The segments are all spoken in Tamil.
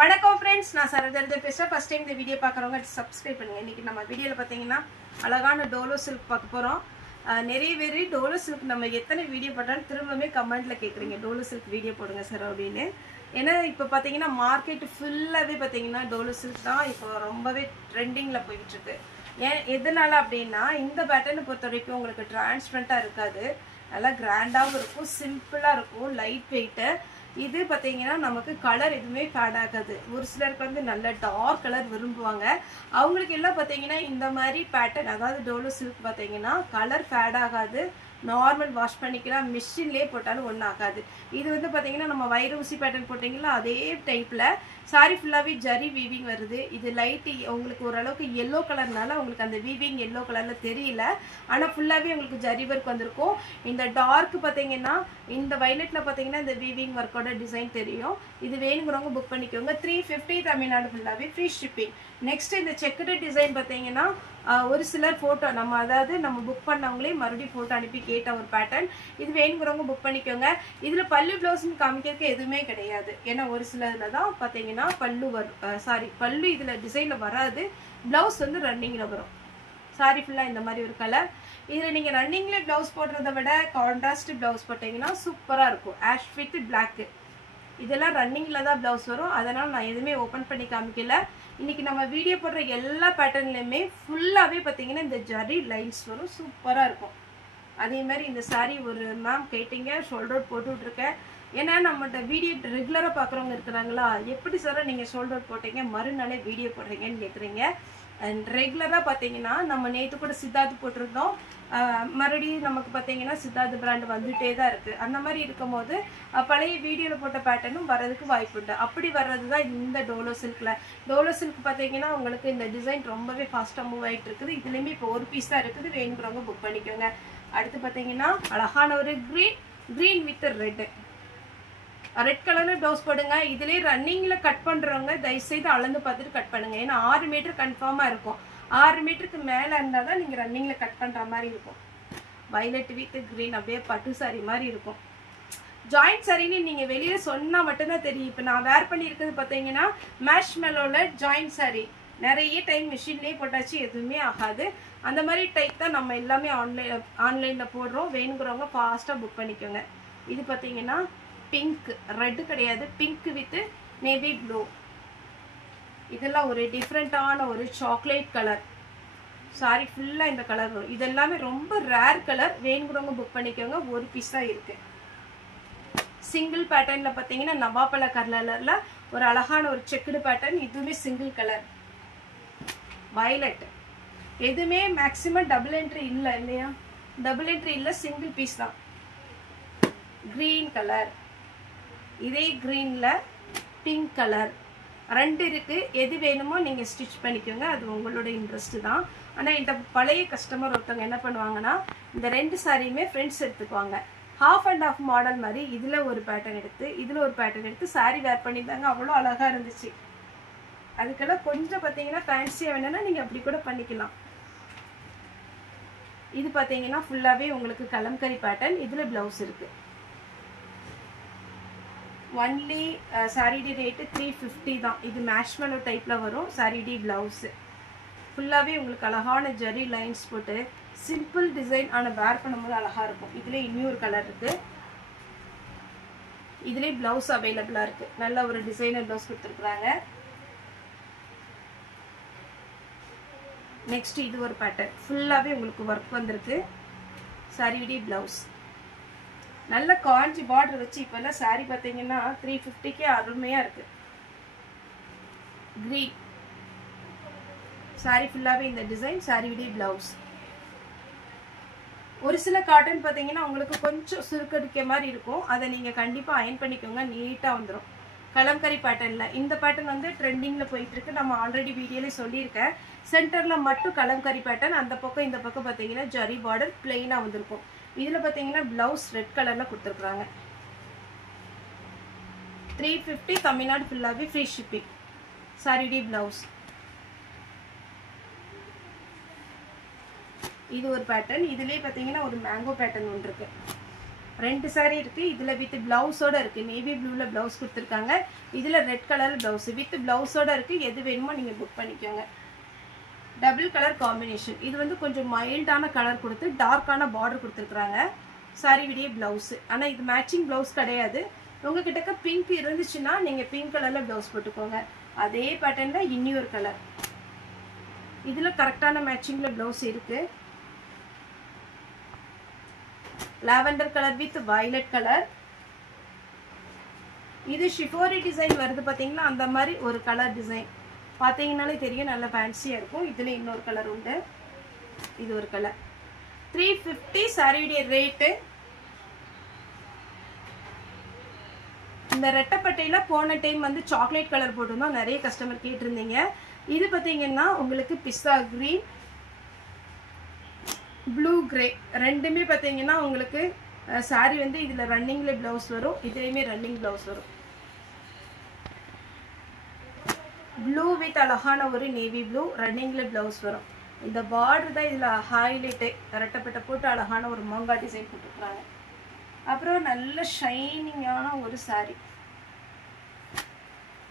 வணக்கம் फ्रेंड्स நான் சரதர்ஜ பேசுறேன் ஃபர்ஸ்ட் டைம் இந்த வீடியோ பார்க்கறவங்க சப்ஸ்கிரைப் பண்ணுங்க இன்னைக்கு நம்ம வீடியோல பாத்தீங்கன்னா அழகான டோலோ சில்க் பார்க்க போறோம் நிறைய பேர் டோலோ சில்க் நம்ம எத்தனை வீடியோ போட்டாலும் திரும்பவே கமெண்ட்ல கேக்குறீங்க டோலோ சில்க் வீடியோ போடுங்க சார் அப்படினு ஏன்னா இப்போ பாத்தீங்கன்னா மார்க்கெட் ஃபுல்லாவே பாத்தீங்கன்னா டோலோ சில்க் தான் இப்போ ரொம்பவே ட்ரெண்டிங்ல போயிட்டு இருக்கு ஏன் எதனால அப்படினா இந்த பேட்டர்ன் பொறுத்த வரைக்கும் உங்களுக்கு டிரான்ஸ்பரண்டா இருக்காது நல்லா கிராண்டாவும் இருக்கும் சிம்பிளா இருக்கும் லைட் வெயிட் இது பாத்தீங்கன்னா நமக்கு கலர் எதுமே ஃபேட் ஆகாது ஒரு சிலருக்கு வந்து நல்ல டார்க் கலர் விரும்புவாங்க அவங்களுக்கு எல்லாம் பாத்தீங்கன்னா இந்த மாதிரி பேட்டர்ன் அதாவது டோலோ சில்க் பாத்தீங்கன்னா கலர் ஃபேட் ஆகாது நார்மல் வாஷ் பண்ணிக்கலாம் மிஷின்லயே போட்டாலும் ஒண்ணு ஆகாது இது வந்து பாத்தீங்கன்னா நம்ம வைரூசி பேட்டர்ன் போட்டீங்களா அதே டைப்ல சாரி ஃபுல்லாவே ஜரி வீவிங் வருது இது லைட் உங்களுக்கு ஓரளவுக்கு yellow கலர்னால உங்களுக்கு அந்த வீவிங் yellow கலர்ல தெரியல ஆனா ஃபுல்லாவே உங்களுக்கு ஜரி வர்க் வந்திருக்கும் இந்த டார்க் பாத்தீங்கன்னா இந்த வயலட்ல பாத்தீங்கன்னா இந்த வீவிங் வர்க்கோட டிசைன் தெரியும் இது வேணும்ங்கறவங்க புக் பண்ணிக்கோங்க 350 தமிழ்நாடு ஃபுல்லாவே ஃப்ரீ ஷிப்பிங் நெக்ஸ்ட் இந்த செக்குடு டிசைன் பாத்தீங்கன்னா ஒரு சிலர் போட்டோ நம்ம அதாவது நம்ம புக் பண்ணவங்களே மறுபடியும் போட்டோ அனுப்பி கேட்ட ஒரு பேட்டர்ன் இது வேணும்ங்கறவங்க புக் பண்ணிக்கோங்க இதுல பல்லு ப்ளவுஸ்னு காமிக்கிறதுக்கு எதுவுமே கிடையாது ஏன்னா ஒரு சிலர்ல தான் பாத்தீங்கன்னா பல்லு பல்லு இதுல டிசைன்ல வராது ப்ளவுஸ் வந்து ரன்னிங்ல வரும் சாரி ஃபுல்லா இந்த மாதிரி ஒரு கலர் இதுல நீங்க ரன்னிங்ல ப்ளவுஸ் போடுறதை விட கான்ட்ராஸ்ட் ப்ளவுஸ் போட்டீங்கன்னா சூப்பரா இருக்கும் ஆஷ் வித் பிளாக் இதெல்லாம் ரன்னிங்ல தான் ப்ளவுஸ் வரும் அதனால நான் எதுவுமே ஓபன் பண்ணி காமிக்கல இன்னைக்கு நம்ம வீடியோ போடுற எல்லா பேட்டர்ன்லயுமே ஃபுல்லாவே பாத்தீங்கன்னா இந்த ஜரி லைன்ஸ் வரும் சூப்பரா இருக்கும் அதே மாதிரி இந்த சாரி ஒரு மேம் கேட்டிங்க ஷோல்டர் அவுட் போட்டு விட்டுருக்கேன் ஏன்னா நம்மகிட்ட வீடியோ ரெகுலரா பாக்குறவங்க இருக்கிறாங்களா எப்படி சார் நீங்க ஷோல்டர் அவுட் போட்டீங்க மறுநாளே வீடியோ போடுறீங்கன்னு கேக்குறீங்க அண்ட் ரெகுலரா பாத்தீங்கன்னா நம்ம நேத்து கூட சித்தார்த் போட்டிருந்தோம் மறுபடியும் நமக்கு பாத்தீங்கன்னா சித்தார்த் பிராண்ட் வந்துட்டே தான் இருக்கு அந்த மாதிரி இருக்கும்போது பழைய வீடியோல போட்ட பேட்டர்னும் வரதுக்கு வாய்ப்பு உண்டு அப்படி வர்றதுதான் இந்த டோலோ சில்க் பாத்தீங்கன்னா உங்களுக்கு இந்த டிசைன் ரொம்பவே ஃபாஸ்டா மூவ் ஆயிட்டு இருக்குது இதுலயுமே இப்போ ஒரு பீஸ் தான் இருக்குது வேணுங்கிறவங்க புக் பண்ணிக்கோங்க அடுத்து பாத்தீங்கன்னா அழகான ஒரு கிரீன் வித் ரெட் கலர்ல ப்ளவுஸ் போடுங்க இதுலயே ரன்னிங்ல கட் பண்றவங்க தயவு செய்து அளந்து பார்த்துட்டு கட் பண்ணுங்க ஏன்னா 6 மீட்டர் கன்ஃபார்மா இருக்கும் 6 மீட்டருக்கு மேல இருந்தாதான் நீங்க ரன்னிங்ல கட் பண்ற மாதிரி இருக்கும் வயலட் வித் கிரீன் அப்படியே பட்டு சாரி மாதிரி இருக்கும் ஜாயிண்ட் சாரின்னு நீங்க வெளியே சொன்னா மட்டும்தான் தெரியும் இப்ப நான் வேர் பண்ணிருக்கிறது பாத்தீங்கன்னா மேஷ் மெலோல ஜாயிண்ட் சாரி நிறைய டைம் மிஷின்லயே போட்டாச்சு எதுவுமே ஆகாது அந்த மாதிரி டைப் தான் நம்ம எல்லாமே ஆன்லைன்ல போடுறோம் வேணுங்கிறவங்க ஃபாஸ்டா புக் பண்ணிக்கோங்க இது பாத்தீங்கன்னா பிங்க் ரெட் கிடையாது பிங்க் வித் நேவி ப்ளூ இதெல்லாம் ஒரு டிஃப்ரெண்டான ஒரு சாக்லேட் கலர் சாரி ஃபுல்லா இந்த கலர் வரும் இதெல்லாமே ரொம்ப ரேர் கலர் வேணுங்கிறவங்க புக் பண்ணிக்கோங்க ஒரு பீஸ் தான் இருக்கு சிங்கிள் பேட்டர்ன்ல பாத்தீங்கன்னா நவாப்பழ கலர்ல ஒரு அழகான ஒரு செக்குடு பேட்டர்ன் இதுவுமே சிங்கிள் கலர் வயலட் எதுவுமே மேக்ஸிமம் டபுள் என்ட்ரி இல்ல இல்லையா டபுள் என்ட்ரி இல்ல சிங்கிள் பீஸ் தான் கிரீன் கலர் இதே கிரீன்ல பிங்க் கலர் ரெண்டு இருக்கு எது வேணுமோ நீங்க ஸ்டிச் பண்ணிக்கோங்க அது உங்களோட இன்ட்ரெஸ்ட் தான் ஆனா இந்த பழைய கஸ்டமர் ஒருத்தவங்க என்ன பண்ணுவாங்கன்னா இந்த ரெண்டு சாரியுமே ஃப்ரெண்ட்ஸ் எடுத்துக்குவாங்க ஹாஃப் அண்ட் ஹாஃப் மாடல் மாதிரி இதுல ஒரு பேட்டர்ன் எடுத்து இதுல ஒரு பேட்டர்ன் எடுத்து சாரி வேர் பண்ணிட்டாங்க அவ்வளோ அழகா இருந்துச்சு அதுக்கெல்லாம் கொஞ்சம் பாத்தீங்கன்னா ஃபேன்சியா வேணும்னா நீங்க அப்படி கூட பண்ணிக்கலாம் இது பாத்தீங்கன்னா ஃபுல்லாவே உங்களுக்கு கலம்கரி பேட்டர்ன் இதுல பிளவுஸ் இருக்கு ஒன்லி சாரிடி ரேட்டு 350 தான் இது மேஷ்மெலோ டைப்ல வரும் சாரிடி பிளவுஸ் ஃபுல்லாவே உங்களுக்கு அழகான ஜரி லைன்ஸ் போட்டு சிம்பிள் டிசைன் ஆன வேர் பண்ணும்போது அழகா இருக்கும் இதுல இன்னொரு கலர் இருக்கு இதுலயே பிளவுஸ் அவைலபிளா இருக்கு நல்ல ஒரு டிசைனர் பிளவுஸ் கொடுத்துருக்காங்க நெக்ஸ்ட் இது ஒரு பேட்டர்ன் ஃபுல்லாவே உங்களுக்கு ஒர்க் வந்திருக்கு சாரிடி பிளவுஸ் நல்ல காஞ்சி பார்டர் வச்சு இப்பெல்லாம் சாரி பாத்தீங்கன்னா 350க்கே அருமையா இருக்கு கிரீன் சாரி ஃபுல்லாவே இந்த டிசைன் சாரிடி பிளவுஸ் ஒரு சில காட்டன் பாத்தீங்கன்னா உங்களுக்கு கொஞ்சம் சுருக்கடிக்க மாதிரி இருக்கும் அதை நீங்க கண்டிப்பா அயன் பண்ணிக்கோங்க நீட்டா வந்துடும் கலம்கரி பேட்டர்ன்ல இந்த பேட்டர்ன் வந்து ட்ரெண்டிங்ல போயிட்டு இருக்கு நம்ம ஆல்ரெடி வீடியோல சொல்லியிருக்கேன் சென்டர்ல மட்டும் கலம்கரி பேட்டர்ன் அந்த பக்கம் இந்த பக்கம் பாத்தீங்கன்னா ஜரி பார்டர் பிளெயினா வந்திருக்கும் இதுல பாத்தீங்கன்னா பிளவுஸ் ரெட் கலர்ல கொடுத்திருக்காங்க 350 தமிழ்நாடு ஃபுல்லாவே ஃப்ரீ ஷிப்பிங் சாரிடி பிளவுஸ் இது ஒரு பேட்டர்ன் இதுலயே பாத்தீங்கன்னா ஒரு மேங்கோ பேட்டர்ன் ஒன்று இருக்கு 2 saree இருக்கு. இதுல வித் பிளவுஸோட இருக்கு. நேவி ப்ளூல பிளவுஸ் கொடுத்துருக்காங்க. இதுல ரெட் கலர் பிளவுஸ் வித் பிளவுஸோட இருக்கு. எது வேணுமோ நீங்க புக் பண்ணிக்கோங்க. Double colour combination. இது வந்து கொஞ்சம் மைல்டான கலர் கொடுத்து டார்க்கான பார்டர் கொடுத்துருக்காங்க. saree விடிய பிளவுஸ். ஆனா இது மேட்சிங் பிளவுஸ் கிடையாது. உங்ககிட்ட பிங்க் இருந்துச்சுன்னா நீங்க பிங்க் கலர்ல பிளவுஸ் போட்டுக்கோங்க. அதே பேட்டர்ன்ல இன்னொரு கலர். இதுல கரெக்டான மேட்சிங்ல பிளவுஸ் இருக்கு. lavender colour with violet colour. இது ஷிஃபோரி டிசைன் வருது பாத்தீங்களா, அந்த மாதிரி ஒரு கலர் டிசைன். பாத்தீங்கன்னாலே தெரியும், நல்ல ஃபேன்சியா இருக்கும். இதுல இன்னொரு கலர் உண்டு. இது ஒரு கலர். 350 சாரியுடைய ரேட். இந்த ரெட்டப்பட்டையில போன டைம் வந்து சாக்லேட் கலர் போட்டிருந்தோம், நிறைய கஸ்டமர் கேட்டிருந்தீங்க. இது பாத்தீங்கன்னா உங்களுக்கு பிஸ்தா கிரீன், ப்ளூ கிரே ரெண்டுமே பாத்தீங்கன்னா உங்களுக்கு சாரி வந்து இதுல ரன்னிங்ல பிளவுஸ் வரும். இதுலயுமே ரன்னிங் பிளவுஸ் வரும். ப்ளூ வித் அழகான ஒரு நேவி ப்ளூ ரன்னிங்ல பிளவுஸ் வரும். இந்த பார்டர் தான் இதுல ஹைலைட். ரெட்டப்பட்டை போட்டு அழகான ஒரு மாங்கா டிசைன் போட்டுருக்காங்க. அப்புறம் நல்ல ஷைனிங்கான ஒரு சாரி.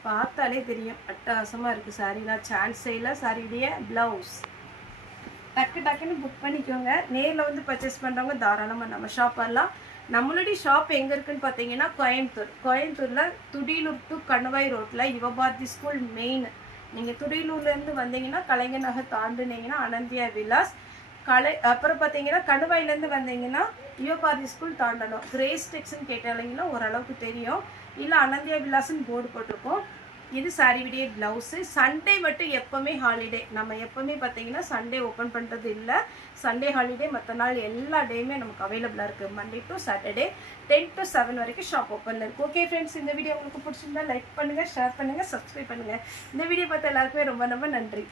பார்த்தாலே தெரியும் அட்டகாசமா இருக்கு சாரிலாம். சான்ஸே இல்லை. சாரியுடைய பிளவுஸ் டக்குன்னு புக் பண்ணிக்கோங்க. நேரில் வந்து பர்ச்சேஸ் பண்ணுறவங்க தாராளமாக நம்ம ஷாப் வரலாம். நம்மளுடைய ஷாப் எங்கே இருக்குன்னு பார்த்தீங்கன்னா கோயம்புத்தூரில் துடியலூர் டு கணுவாய் ரோட்டில் யுவபாரதி ஸ்கூல் மெயின். நீங்கள் துடியலூர்லேருந்து வந்தீங்கன்னா கலைஞர் நகர் தாண்டினீங்கன்னா அனந்தியா விலாஸ். அப்புறம் பார்த்தீங்கன்னா கணுவாயிலேருந்து வந்தீங்கன்னா யுவபாரதி ஸ்கூல் தாண்டணும். கிரேஸ் டெக்ஸ்ன்னு கேட்டாலிங்கன்னா ஓரளவுக்கு தெரியும். இல்லை அனந்தியா விலாஸ்ன்னு போர்டு போட்டிருக்கோம். இது சாரி விடிய பிளவுஸு. சண்டே மட்டும் எப்போவுமே ஹாலிடே. நம்ம எப்போவுமே பார்த்தீங்கன்னா சண்டே ஓப்பன் பண்ணுறது இல்லை. Sunday holiday. மற்ற நாள் எல்லா டேயுமே நமக்கு அவைலபிளாக இருக்குது. மண்டே டு சாட்டர்டே 10 to 7 வரைக்கும் ஷாப் ஓப்பனில் இருக்குது. ஓகே ஃப்ரெண்ட்ஸ், இந்த வீடியோ உங்களுக்கு பிடிச்சிருந்தா லைக் பண்ணுங்கள், ஷேர் பண்ணுங்கள், சப்ஸ்கிரைப் பண்ணுங்கள். இந்த வீடியோ பார்த்த எல்லாருக்குமே ரொம்ப ரொம்ப நன்றி.